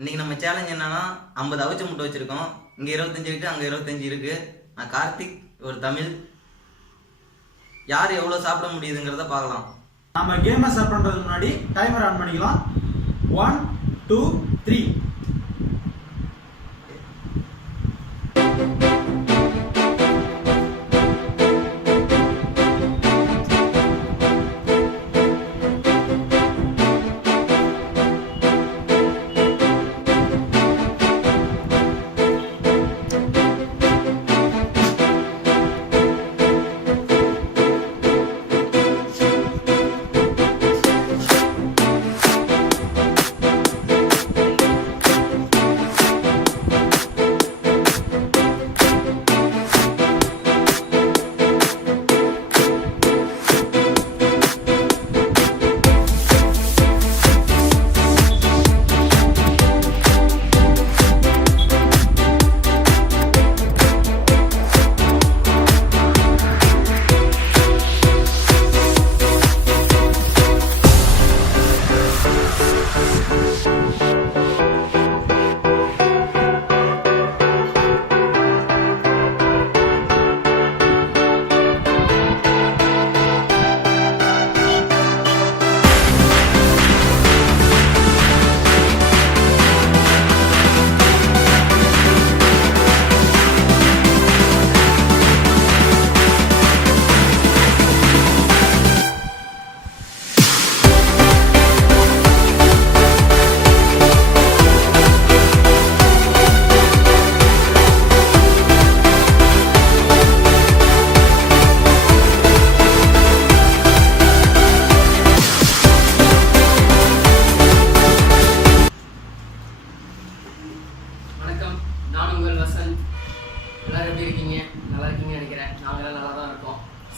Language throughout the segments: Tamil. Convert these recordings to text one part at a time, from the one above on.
இன்னைக்கு நம்ம சேலஞ்ச் என்னன்னா 50 அவிச்ச முட்டை வச்சிருக்கோம். இங்க 25 இருக்கு, அங்க 25 இருக்கு. நான் கார்த்திக், ஒரு தமிழ். யார் எவ்வளவு சாப்பிட முடியுதுங்கிறத பார்க்கலாம். நம்ம கேமை ஸ்டார்ட் பண்றதுக்கு முன்னாடி டைமர் ஆன் பண்ணிக்கலாம். 1 2 3.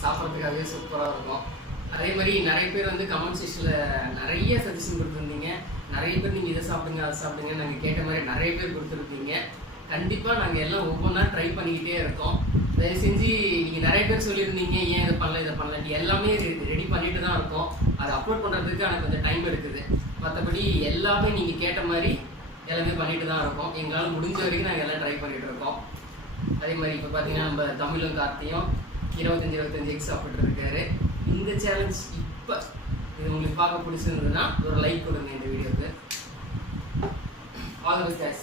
சாப்பிட்றதுக்காகவே சூப்பராக இருக்கும். அதே மாதிரி நிறைய பேர் வந்து கமெண்ட் செக்ஷனில் நிறைய சஜஷன் கொடுத்துருந்தீங்க. நிறைய பேர் நீங்கள் இதை சாப்பிடுங்க அதை சாப்பிடுங்க நாங்கள் கேட்ட மாதிரி நிறைய பேர் கொடுத்துருக்கீங்க. கண்டிப்பாக நாங்கள் எல்லாம் ஒவ்வொன்றா ட்ரை பண்ணிக்கிட்டே இருக்கோம். தயவு செஞ்சு நீங்கள் நிறைய பேர் சொல்லியிருந்தீங்க ஏன் இதை பண்ணல இதை பண்ணல, எல்லாமே ரெடி பண்ணிட்டு தான் இருக்கோம். அதை அப்லோட் பண்ணுறதுக்கு எனக்கு கொஞ்சம் டைம் எடுக்குது. மற்றபடி எல்லாமே நீங்கள் கேட்ட மாதிரி எல்லாமே பண்ணிட்டு தான் இருக்கோம். எங்களால் முடிஞ்ச வரைக்கும் நாங்கள் எல்லாம் ட்ரை பண்ணிட்டு இருக்கோம். அதே மாதிரி இப்போ பார்த்தீங்கன்னா நம்ம தமிழும் கார்த்தியும் 25 எக்ஸ் சாப்பிட்டு இருக்காரு. இந்த சேலஞ்ச் இப்போ இது உங்களுக்கு பார்க்க பிடிச்சிருந்ததுன்னா ஒரு லைக் கொடுங்க இந்த வீடியோக்கு. All the best guys.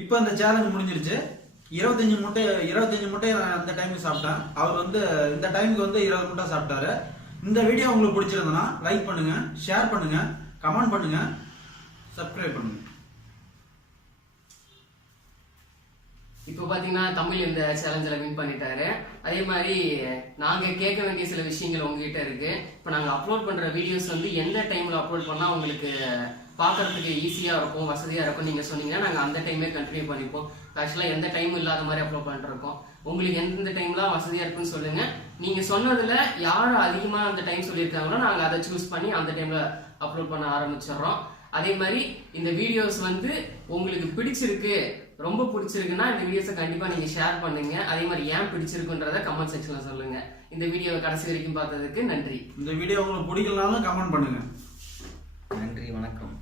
இப்போ இந்த சேலஞ்ச் முடிஞ்சிருச்சு. 25 முட்டை அந்த டைமுக்கு சாப்பிட்டேன். அவர் வந்து இந்த டைமுக்கு வந்து 20 முட்டை சாப்பிட்டாரு. இந்த வீடியோ உங்களுக்கு பிடிச்சிருந்ததுன்னா லைக் பண்ணுங்க, ஷேர் பண்ணுங்க, கமெண்ட் பண்ணுங்க, சப்ஸ்கிரைப் பண்ணுங்க. இப்போ பார்த்தீங்கன்னா தமிழ் இந்த சேலஞ்சில் வின் பண்ணிட்டாரு. அதே மாதிரி நாங்கள் கேட்க வேண்டிய சில விஷயங்கள் உங்ககிட்ட இருக்கு. இப்போ நாங்கள் அப்லோட் பண்ணுற வீடியோஸ் வந்து எந்த டைமில் அப்லோட் பண்ணால் உங்களுக்கு பார்க்கறதுக்கு ஈஸியாக இருக்கும், வசதியாக இருக்கும் நீங்கள் சொன்னீங்கன்னா நாங்கள் அந்த டைமே கண்டினியூ பண்ணிப்போம். ஆக்சுவலாக எந்த டைமும் இல்லாத மாதிரி அப்லோட் பண்ணிட்டு இருக்கோம். உங்களுக்கு எந்த டைம்லாம் வசதியாக இருக்குன்னு சொல்லுங்கள். நீங்கள் சொன்னதில் யார் அதிகமாக அந்த டைம் சொல்லியிருக்காங்களோ நாங்கள் அதை சூஸ் பண்ணி அந்த டைமில் அப்லோட் பண்ண ஆரம்பிச்சிடுறோம். அதே மாதிரி இந்த வீடியோஸ் வந்து உங்களுக்கு பிடிச்சிருக்கு, ரொம்ப பிடிச்சிருக்குன்னா இந்த வீடியோஸை கண்டிப்பாக நீங்கள் ஷேர் பண்ணுங்க. அதே மாதிரி ஏன் பிடிச்சிருக்குன்றத கமெண்ட் செக்ஷனில் சொல்லுங்கள். இந்த வீடியோவை கடைசி வரைக்கும் பார்த்ததுக்கு நன்றி. இந்த வீடியோ உங்களுக்கு பிடிக்கலனாலும் கமெண்ட் பண்ணுங்க. நன்றி, வணக்கம்.